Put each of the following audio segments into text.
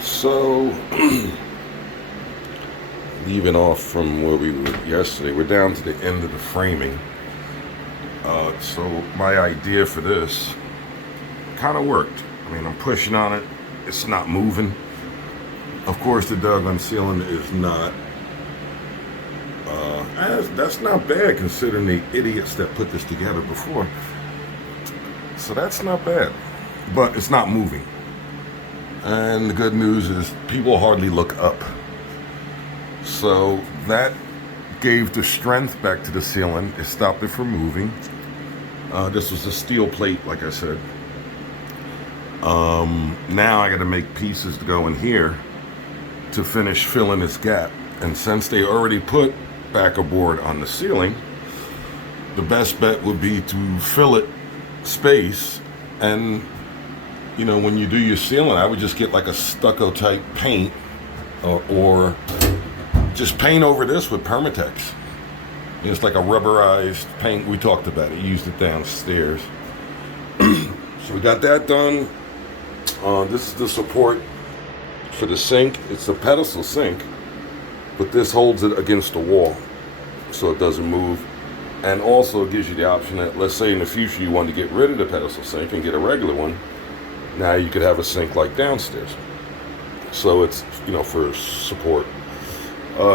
So, leaving off from where we were yesterday, we're down to the end of the framing. So my idea for this kind of worked. I mean, I'm pushing on it. It's not moving. Of course, the doggone ceiling is not. That's not bad considering the idiots that put this together before. So that's not bad. But it's not moving. And the good news is people hardly look up. So that gave the strength back to the ceiling. It stopped it from moving. This was a steel plate, like I said. Now I got to make pieces to go in here to finish filling this gap. And since they already put backer board on the ceiling, the best bet would be to fill it space. And you know, when you do your ceiling, I would just get like a stucco type paint, or just paint over this with Permatex. It's like a rubberized paint. We talked about it. Used it downstairs. So we got that done. This is the support for the sink. It's a pedestal sink, but this holds it against the wall so it doesn't move. And also it gives you the option that, let's say in the future you want to get rid of the pedestal sink and get a regular one. Now you could have a sink like downstairs. So it's, you know, for support.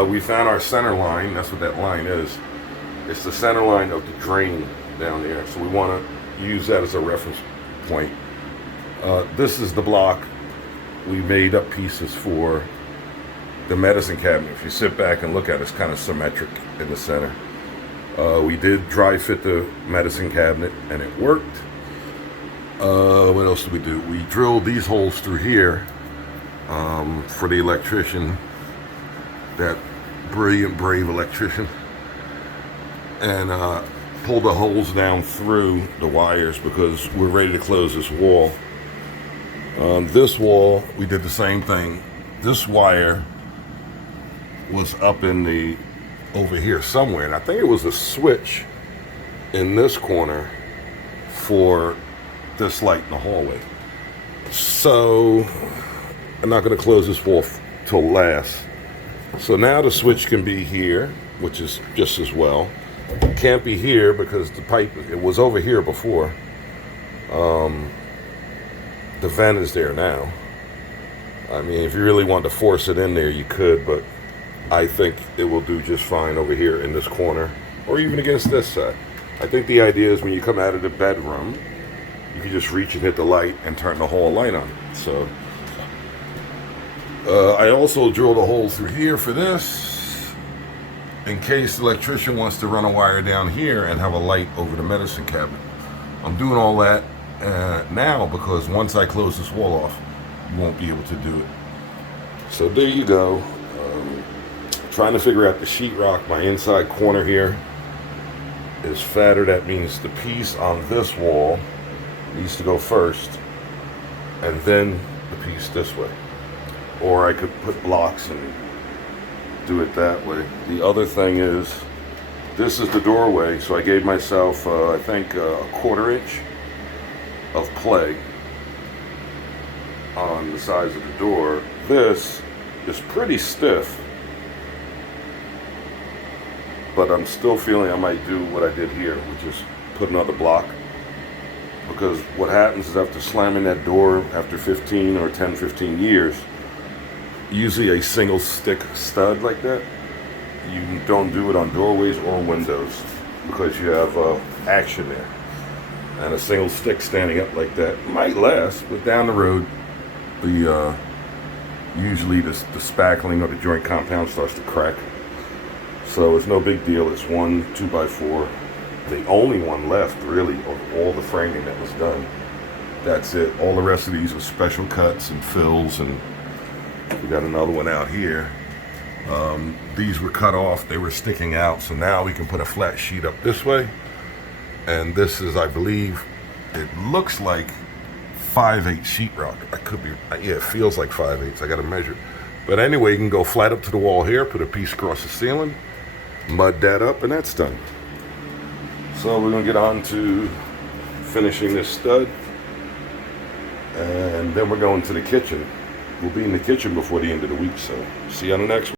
We found our center line. That's what that line is. It's the center line of the drain down there. So we want to use that as a reference point. This is the block we made up pieces for the medicine cabinet. If you sit back and look at it, it's kind of symmetric in the center. We did dry fit the medicine cabinet and it worked. What else did we do? We drilled these holes through here for the electrician, that brilliant, brave electrician, and pulled the holes down through the wires because we're ready to close this wall. This wall, we did the same thing. This wire was up in the, over here somewhere, and I think it was a switch in this corner for this light in the hallway. So I'm not going to close this wall till last. So now the switch can be here, which is just as well. It can't be here because the pipe, it was over here before. The vent is there now. I mean, if you really want to force it in there, you could, but I think it will do just fine over here in this corner, or even against this side. I think the idea is when you come out of the bedroom, you can just reach and hit the light and turn the whole light on. So I also drilled a hole through here for this in case the electrician wants to run a wire down here and have a light over the medicine cabinet. I'm doing all that now because once I close this wall off, you won't be able to do it. So there you go. Trying to figure out the sheetrock. My inside corner here is fatter. That means the piece on this wall needs to go first, and then the piece this way. Or I could put blocks and do it that way. The other thing is, this is the doorway, so I gave myself, I think, a 1/4 inch of play on the sides of the door. This is pretty stiff, but I'm still feeling I might do what I did here, which is put another block. Because what happens is after slamming that door after 15 or 10, 15 years, usually a single stick stud like that, you don't do it on doorways or windows because you have action there. And a single stick standing up like that might last, but down the road, usually the spackling or the joint compound starts to crack. So it's no big deal. It's one 2x4. The only one left, really, of all the framing that was done. That's it. All the rest of these were special cuts and fills, and we got another one out here. These were cut off. They were sticking out, so now we can put a flat sheet up this way. And this is, I believe, it looks like 5/8 sheetrock. I could be, yeah, it feels like 5/8. I got to measure. But anyway, you can go flat up to the wall here, put a piece across the ceiling, mud that up, and that's done. So we're going to get on to finishing this stud, and then we're going to the kitchen. we'll be in the kitchen before the end of the week. So see you on the next one.